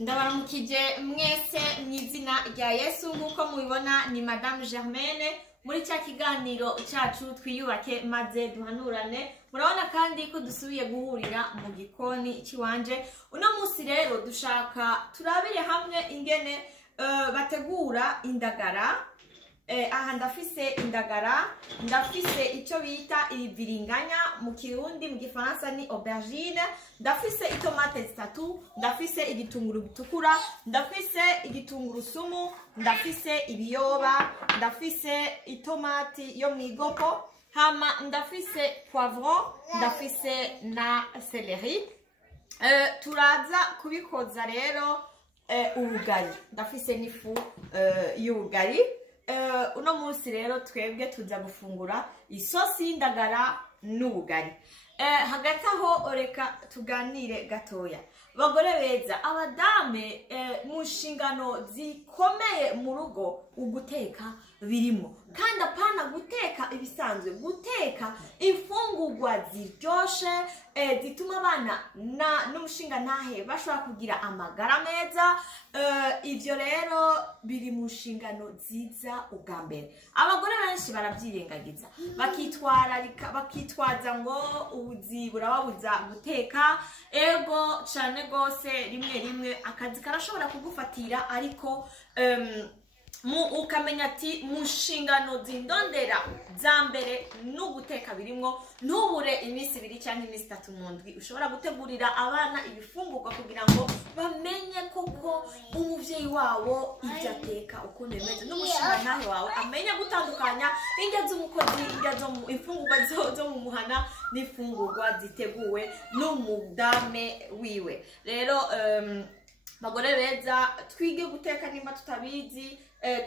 ndabaramukije mwese mw'izina rya Yesu nkuko mubibona ni Madame Germaine muri cya kiganiro cyacu twiyubake maze duhanurane. Murabona kandi ko dusubiye guhurira mu gikoni ciwanje. Uno munsi rero dushaka turabire hamwe ingene bategura indagara. Aha ndafise indagara, ndafise icyo bita ibibiringanya mu Kirundi, mu Gifaransa ni aubergine, ndafise itomate zitatu, ndafise igitunguru bitukura, ndafise igitunguru sumu, ndafise ibiyoba, ndafise itomati yo mwigopo, hama ndafise poivron, ndafise na celery. Turaza kubikoza rero ubugari, ndafise n'ifu y'ubugari. Uno munsi rero twebwe tuza gufungura isosi y'indagara n'ubugari. Hagati aho reka tuganire gatoya. Bagore beza, abadame mu nshingano zikomeye mu rugo uguteka birimo, kandi apana guteka ibisanzwe, guteka imfungurwa ziryoshe zituma abana n'umushinga ntahe bashobora kugira amagara meza. Ivyo rero biri mu nshingano ziza ubwa mbere. Abagore benshi barabyirengagiza, bakitwaza ngo ubuzi burababuza guteka. Ego cane gose rimwe akazi karashobora kugufatira, ariko ukamenya ati mu nshingano zindondera za mbere n'uguteka birimwo. Ntubure iminsi 2 cyangwa iminsi 3 mu ndwi ushobora gutegurira abana ibifungurwa kugira ngo bamenye koko umuvyeyi wabo ivyo ateka ukuntu bimeze, n'umushinga ntahe wawe amenye gutandukanya indya z'umukozi, indya zo mu imfungurwa zo mu muhana n'imfungurwa ziteguwe n'umudame wiwe. Rero bagore beza, twige guteka nimba tutabizi,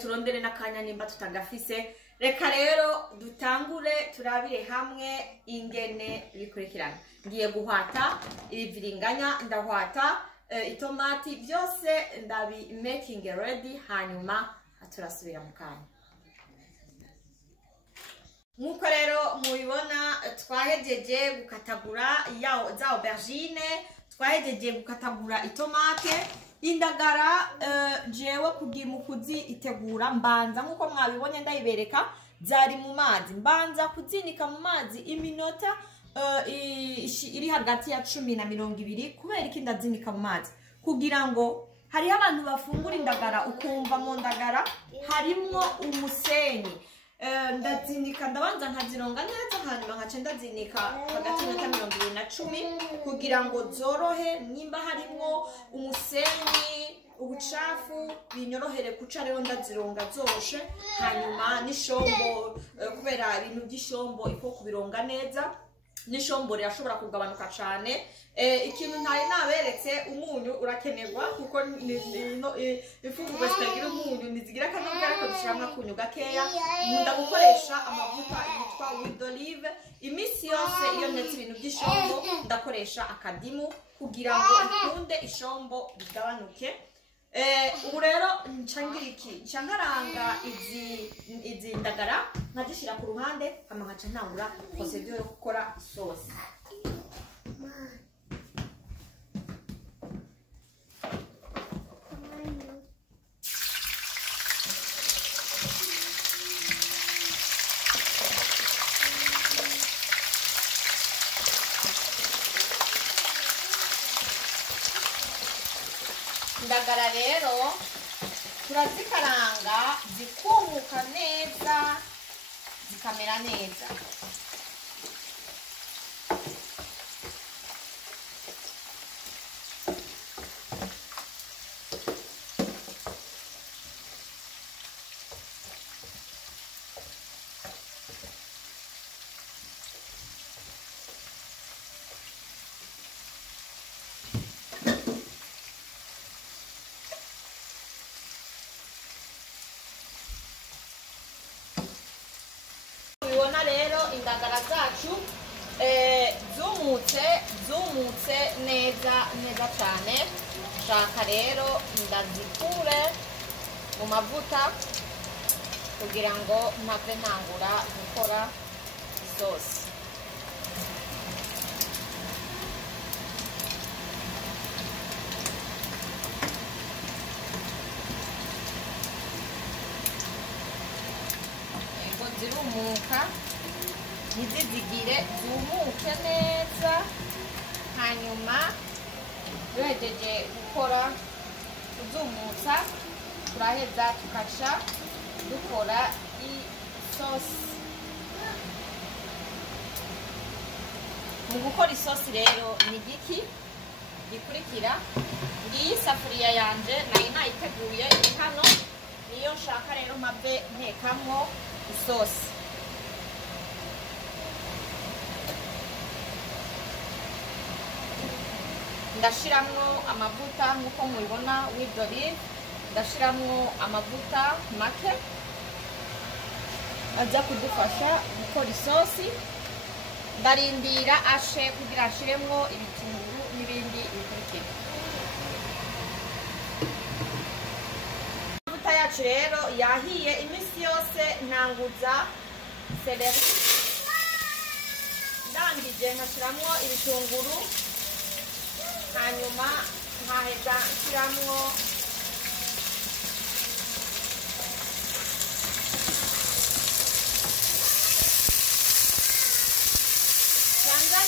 turondere n'akanya nimba tutagafise. Reka rero dutangure turabire hamwe ingene bikurikirana. Ngiye guhata ibiviringanya, ndahwata itomati, byose ndabi making ready, hanyuma turasubira mu kanya. Nkuko rero mubibona twahejeje gukatagura za aubergine, twahejeje gukatagura itomate. Indagara jewe kugira mu kuzitegura mbanza nkuko mwabibonye ndayibereka, zari mu mazi, mbanza kuzinika mu mazi iminota iri hagati ya 10 na 20. Kubera iki ndazinika mu mazi? Kugira ngo hari abantu bafungura indagara ukumva mu ndagara harimo umusenyi. Ndazinika, ndabanza nkazironga neza, hanyuma nkaca ndazinika hagati ya 20 na 10 kugira ngo zorohe. Nimba harimo umusenyi, ubucafu, binyorohere kuca. Rero ndazironga zoshe, hanyuma n'ishombo, kubera ibintu by'ishombo iko kubironga neza, n'ishombo rirashobora kugabanuka cyane. Ikintu ntari naberetse, umunyu urakenerwa kuko imfungurwa zitagira umunyu ntizigira akanovera, ariko dushiramo akunyu gakeya. Nkunda gukoresha amavuta yitwa huile d'olive. Iminsi yose iyo ntetse ibintu by'ishombo ndakoresha akadimu kugira ngo ikunde ishombo rigabanuke. Ubu rero ncangira iki? Ncangaranga izi ndagara nkazishira ku ruhande, hama nkaca ntangura procedure yo gukora isosi. Indagara rero turazikaranga zikumuka neza, zikamera neza. Rero indagara zacu zumutse neza cyane. Shaka rero ndazikure mu mavuta kugira ngo mpave ntangura gukora isosi. zirumuka ntizizigire zumuke neza. Hanyuma duhejeje gukora kuzumutsa turaheza tukaca dukora isosi. Mu gukora isosi rero ni igiki gikurikira. Ngiyi isafuriya yanje nari nayiteguye iri hano, niyo nshaka rero mpave ntekamwo isosi. Ndashiramwo amavuta nkuko mubibona w'idolive, ndashiramwo amavuta make aza kudufasha gukora isosi. Ndarindira ashe kugira ashiremwo ibitunguru n'ibindi bikurikira. Amavuta yacu rero yahiye iminsi yose. Ntanguza seleri, ndangije nkashiramwo ibitunguru, hanyuma nkaheza nshiramwo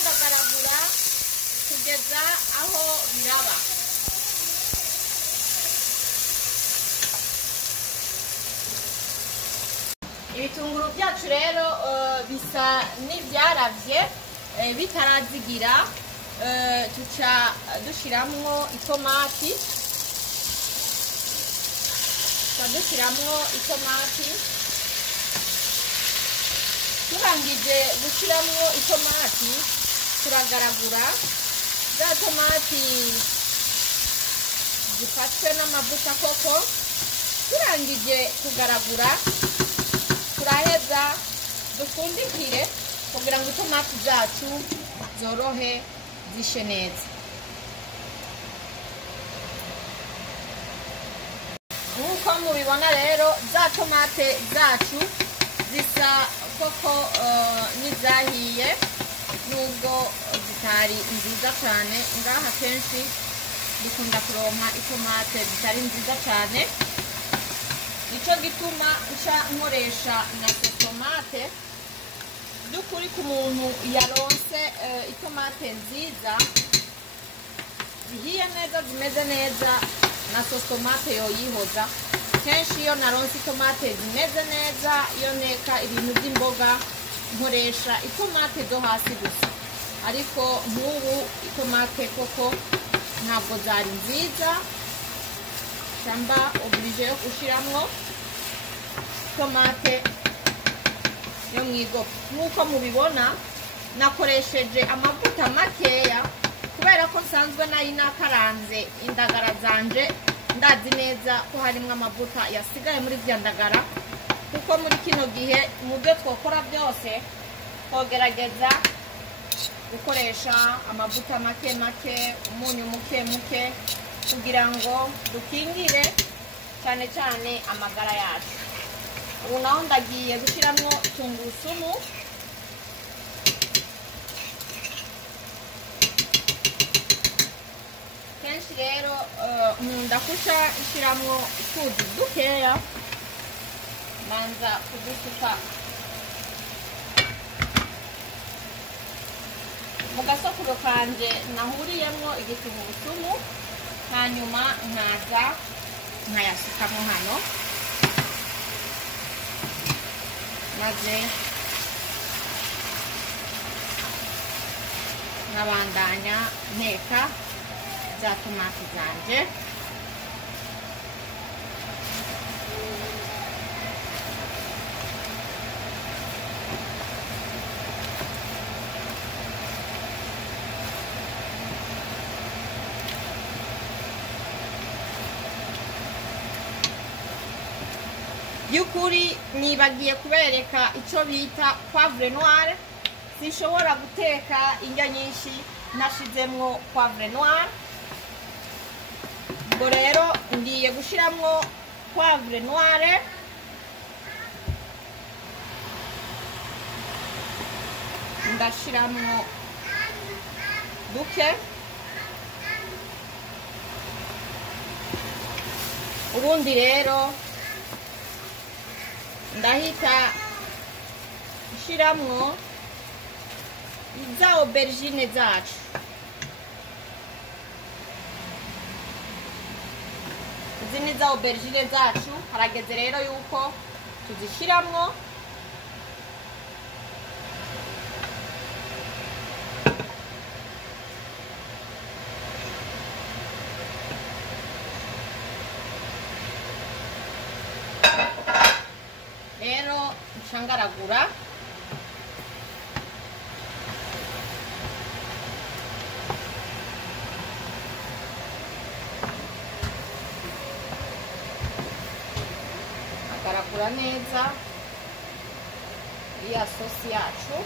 ndagaragura kugeza aho biraba. Ibitunguru byacu rero bisa n'ibyaravye bitarazigira. Tuca dushiramwo itomati, turangije gushiramwo itomati turagaragura. Za tomati zifatwe n'amavuta koko. Turangije kugaragura turaheza dupfundikire kugira ngo itomati zacu zorohe zishe neza. Nkuko mubibona rero za tomate zacu zisa koko n'izahiye, nubwo zitari nziza cyane. Ngaha kenshi dukunda kuronka itomate zitari nziza cyane, nico gituma nca nkoresha na tomate. Dukuri ku muntu yaronse itomate nziza zihiye neza zimeze neza, na tomate yoyihoza. Kenshi iyo naronse itomate zimeze neza, iyo nteka ibintu by'imboga nkoresha itomate zo hasi gusa. Ariko nk'ubu itomate koko ntabwo zari nziza, cyamba oblige yo gushiramwo tomate yo mwigopo. Nkuko mubibona nakoresheje amavuta makeya kubera ko nsanzwe nari nakaranze indagara zanje. Ndazi neza ko harimo amavuta yasigaye muri bya ndagara, kuko muri kino gihe mu byo twokora byose twogerageza gukoresha amavuta make make, umunyu muke muke, kugira ngo dukingire cyane cyane amagara yacu. Ubu naho ndagiye gushyiramo tungurusumu. Kenshi rero nkunda kuca ishyiramo utuzi dukeya, manza kudusuka mu gasokuro kanje nahuriyemo igitungurusumu, hanyuma nkaza nkayasukamo hano, maze nkabandanya nteka za tomati zanje. Byukuri nibagiye kubereka icyo bita poivre noire. Sinshobora guteka indya nyinshi nashizemwo poivre noire. Ubwo rero ngiye gushiramwo poivre noire. Ndashiramwo duke. Ubundi rero ndahita gushiramwo za aubergine zacu. Izi ni za aubergine zacu, harageze rero yuko tuzishiramwo. Rero nshangaragura agaragura neza iriya sosi yacu.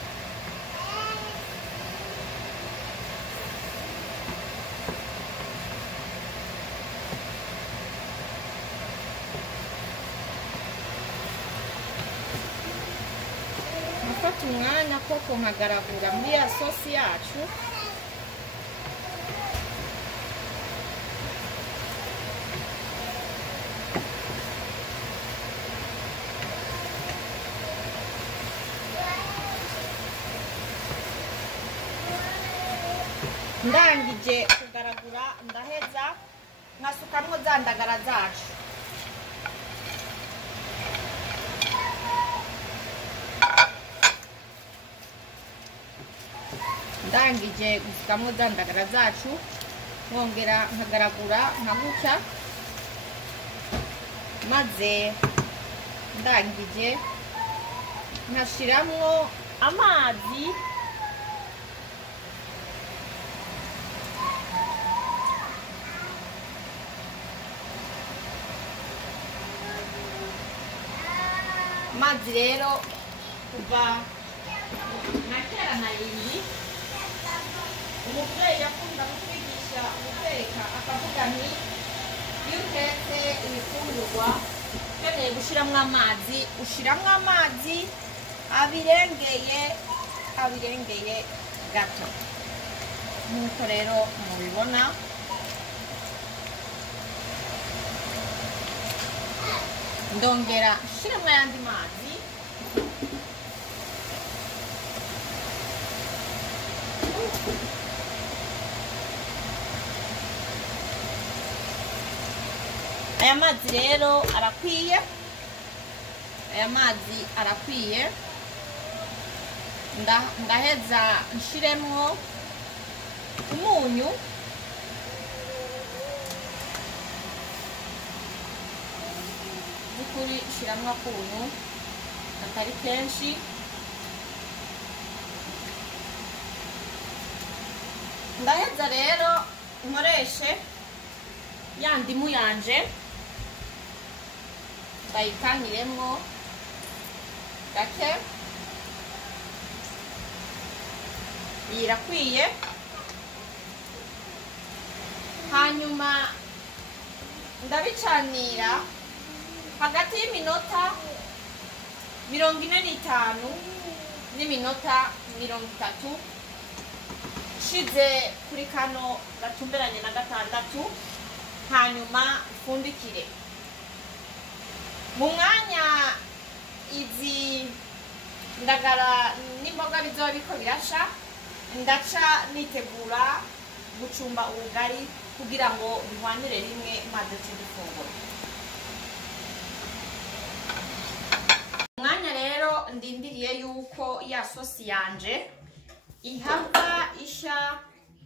Nafata umwanya koko nkagaragura muri ya sosi yacu. Ndangije kugaragura ndaheza nkasukamwo za ndagara zacu. Ndangije gusukamwo za ndagara zacu nkongera nkagaragura nkamuca, maze ndangije nkashiramwo amazi rero kuva na kera na rindi umuvyeyi yakunda kutwigisha guteka akavuga nti iyo utetse ibifungurwa ukeneye gushiramwo amazi, ushiramwo amazi abirengeye gato nk'uko rero mubibona. Ndongera nshiremwo ayandi mazi. Aya mazi rero arakwiye, ndaheza nshiremwo umunyu. Kuri shiramwa kunyu atari kenshi. Ndaheza rero nkoreshe ya ndimu yanje ndayikaniremwo gake, irakwiye. Hanyuma ndabicanira hagati y'iminota 45 n'iminota 30 shize kuri kano gatumberanye na 6. Hanyuma ufundikire. Mu mwanya izi ndagara n'imboga bizoba biko birasha, ndaca nitegura gucumba ubugari kugira ngo bihwanire rimwe maze tugifungura. Mwanya rero ndindiriye yuko ya sosi yanje ihava isha,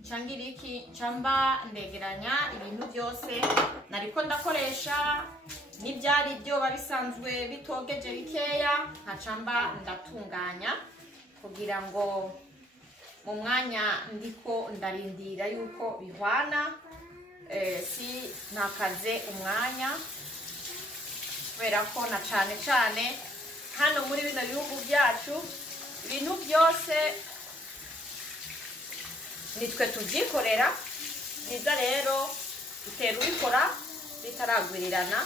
changiriki chamba ndegeranya ibintu byose nariko ndakoresha n'ibyari byo babisanzwe bitogeje bikeya, nkacamba ndatunganya kugira ngo mu mwanya ndiko ndarindira yuko bihwana si nakaze umwanya, kubera ko na cane hano muri bino bihugu byacu ibintu byose nitwe tuvyikorera. Niza rero utera ubikora bitaragwirirana,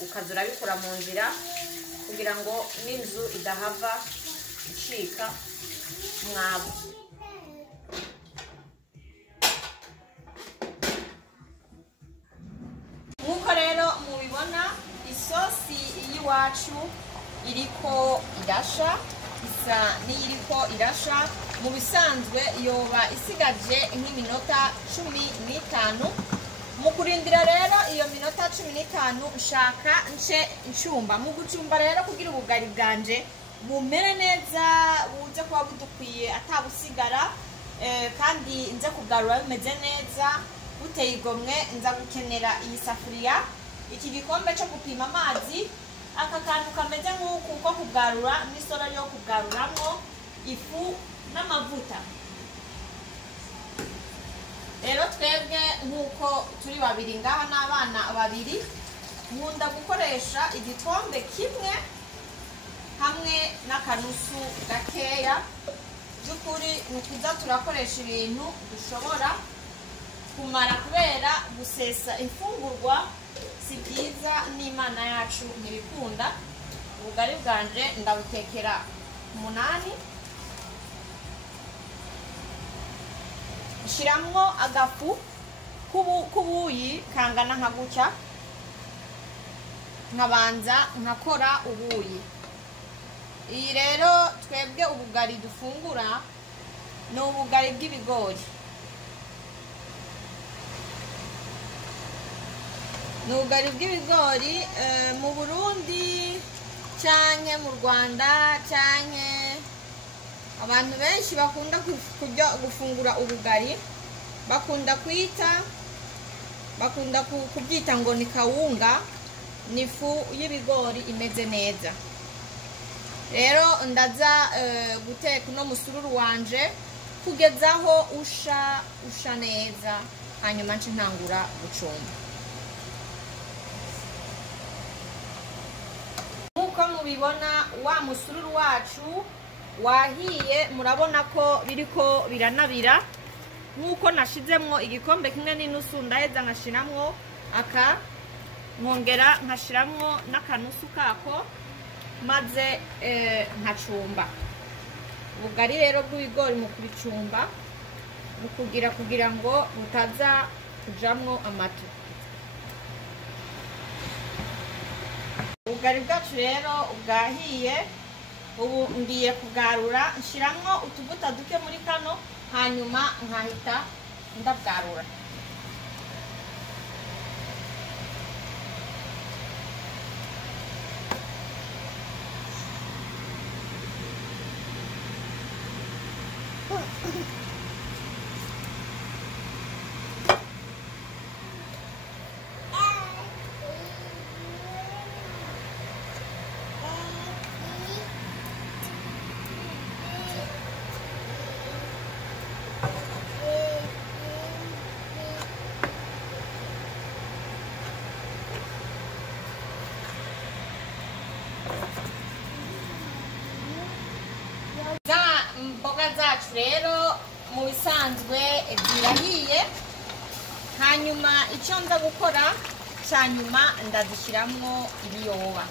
ukaza urabikora mu nzira kugira ngo n'inzu idahava icika mwabu. Nkuko rero mubibona isosi y'iwacu iriko irasha, isa n'iyiriko irasha. Mu bisanzwe yoba isigaje nk'iminota 15. Mu kurindira rero iyo minota 15 nshaka nce ncumba. Mu gucumba rero kugira ubugari bwanje bumere neza, buze kuba budukwiye atabusigara, kandi nze kugarura bimeze neza buteye igomwe, nza gukenera iyi safuriya, iki gikombe cyo gupima amazi, aka kantu kameze nk'uku ko kugarura n'isoro yo kugaruramwo ifu n'amavuta. Rero twebwe nk'uko turi babiri ngaha n'abana babiri, nkunda gukoresha igikombe kimwe hamwe n'akanusu gakeya. By'ukuri ni ukuza turakoresha ibintu dushobora kumara, kubera gusesa imfungurwa si byiza n'Imana yacu ntibikunda. Ubugari bwanje ndabutekera 8. Shiramwo agafu kubuyi kangana nka gutya, nkabanza nkakora ubuyi. Iyi rero twebwe ubugari dufungura ni ubugari bw'ibigori. Ni ubugari bw'ibigori mu Burundi canke mu Rwanda canke abantu benshi bakunda gufungura ubugari bakunda kubyita ngo ni kawunga, ni ifu y'ibigori imeze neza. Rero ndaza guteka uno musururu wanje kugezaho usha neza, hanyuma nce ntangura gucumba. Nk'uko mubibona wa musururu wacu wahiye, murabona ko biriko biranabira. Nk'uko nashizemwo igikombe kimwe n'inusu, ndaheza nkashiramwo nkongera nkashiramwo n'akanusu kako, maze nkacumba. Ubugari rero bw'ibigori mu kubicumba kugira ngo butaza kujamwo amata. Ubugari bwacu rero bwahiye, ubu ngiye kugarura, nshiramwo utuvuta duke muri kano, hanyuma nkahita ndabwarura. Imboga zacu rero mu bisanzwe zirahiye, hanyuma icyo nza gukora cyanyuma ndazishyiramo ibiyoba.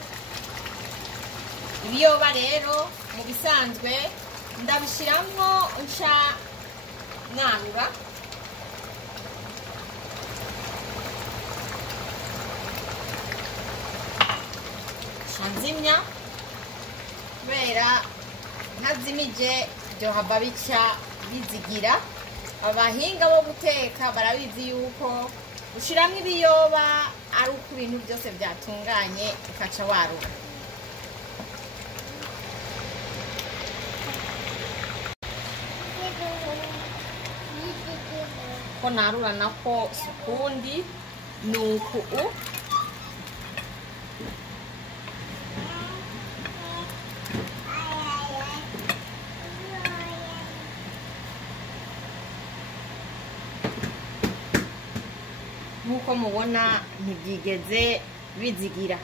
Ibiyoba rero mu bisanzwe ndabishyiramo nca narura, nzimya, kubera ntazimije byohava bica bizigira. Abahinga bo guteka barabizi yuko ushiramo ibiyoba ari uko ibintu byose byatunganye ukaca warura. Ko narura nako sukundi nuku nk'uko mubona ntibyigeze bizigira.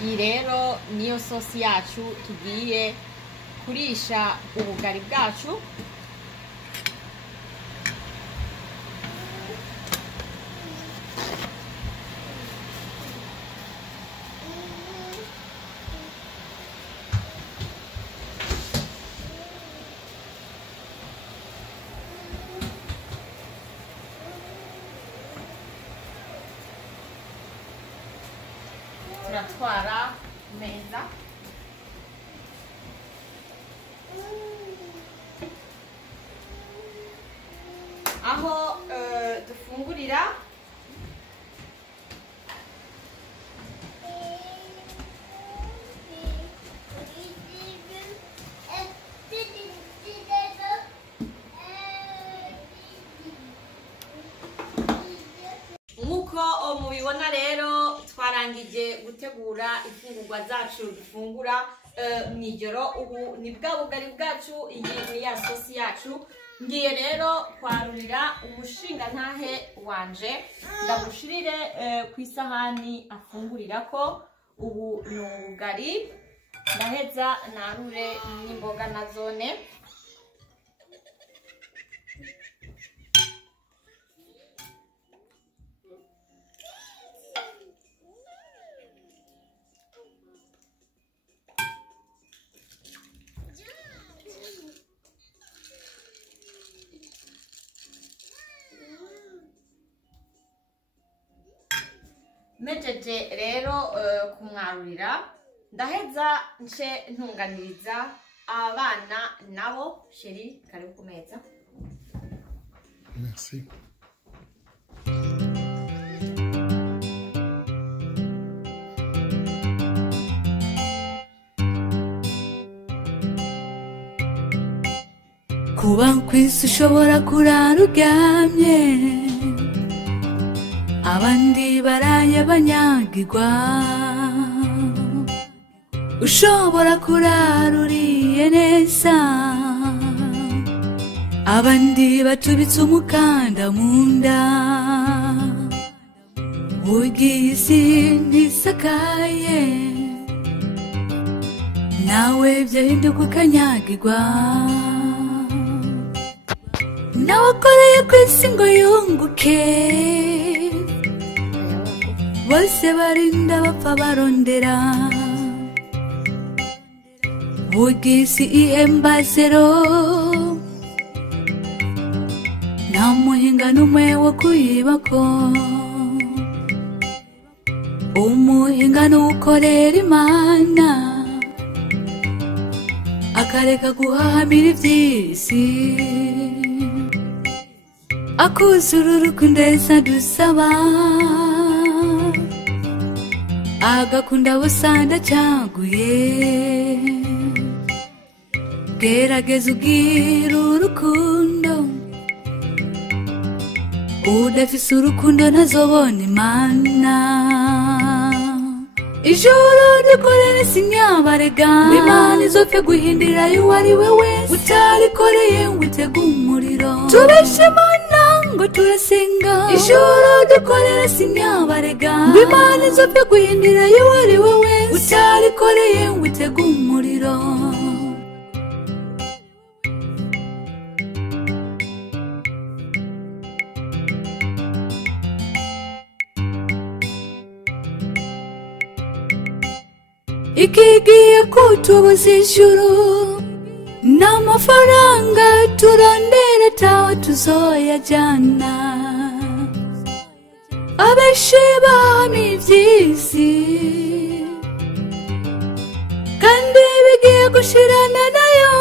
Iyi rero niyo sosi yacu tugiye kurisha ubugari bwacu. turatwara meza. Aho dufungurira nkuko mubibona rero twarangije gutegura ifungurwa zacu dufungura mw'ijoro. Ubu ni bwa bugari bwacu, iyi ni ya sosi yacu. Ngiye rero kwarurira umushinga ntahe wanje ndamushirire ku isahani afungurirako. Ubu ni ubugari, ndaheza narure n'imboga na zone. Mejeje rero kumwarurira, ndaheza nce ntunganiriza abana nabo. Sheri, karibu ku meza. Merci. kuba kwisi ushobora kurara uryamye, abandi baraye banyagirwa. Ushobora kurara uriye neza, abandi batubitse umukanda mu nda. Burya isi ntisakaye, nawe byahinduka ukanyagirwa. Nawe akoreye kwisi ngo yunguke, bose barinda bapfa barondera. Burya isi ihemba zero, nta muhinga n'umwe wo kuyibako. Umuhinga n'ukorera Imana, akareka guhahamira iby'isi. Akuzura urukundo dusaba, agakunda busanda cyaguye. Gerageza ubwira urukundo, udafise urukundo ntazobona Imana. Ijuru dukorere sinyabarega, Imana izopfe guhindira uwo ari we wese. Utarikoreye ngo utege umuriro, tubeshe Imana ngo turasenga. Ijuru dukorere sinyabarega, Imana izopfe guhindira uwo ari we wese. Utarikoreye ngo utege umuriro. Ikigiye kutubuza ijuru, n'amafaranga turondera tawe tuzoyajyana. Abenshi bahamya iby'isi, kandi bigiye gushirana nayo.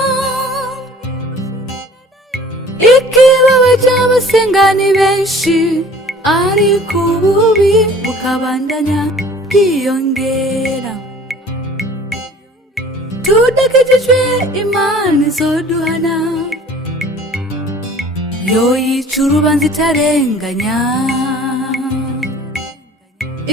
Ikibabaje abasenga ni benshi, ariko ububi bukabandanya bwiyongera. Tudakijijwe Imana izoduhana, yo yica urubanza itarenganya.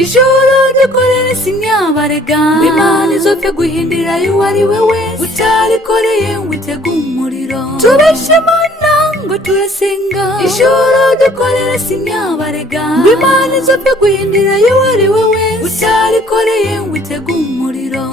Ijuru dukorere sinyabarega, Imana izopfe guhindira uwo ari we wese. Utarikoreye ngo utege umuriro, tubeshe Imana ngo turasenga. Ijuru dukorere sinyabarega, Imana izopfe guhindira uwo ari we wese. Utarikoreye ngo utege umuriro.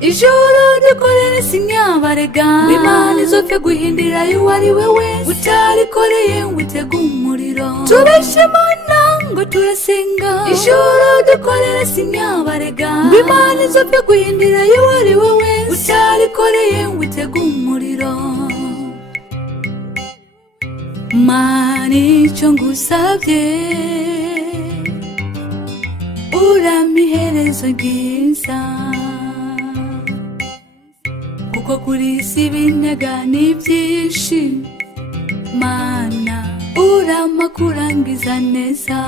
Ijuru dukorere sinyabarega, Imana izopfe guhindira uwo ari we wese. Utarikoreye ngo utege umuriro, tubeshe Imana ngo turasenga. Ijuru dukorere sinyabarega, Imana izopfe guhindira uwo ari we wese. Utarikoreye ngo utege umuriro. Mana icyo ngusabye, urama iherezo ryiza kuko kuri isi ibintega ni byinshi mana urama kurangiza neza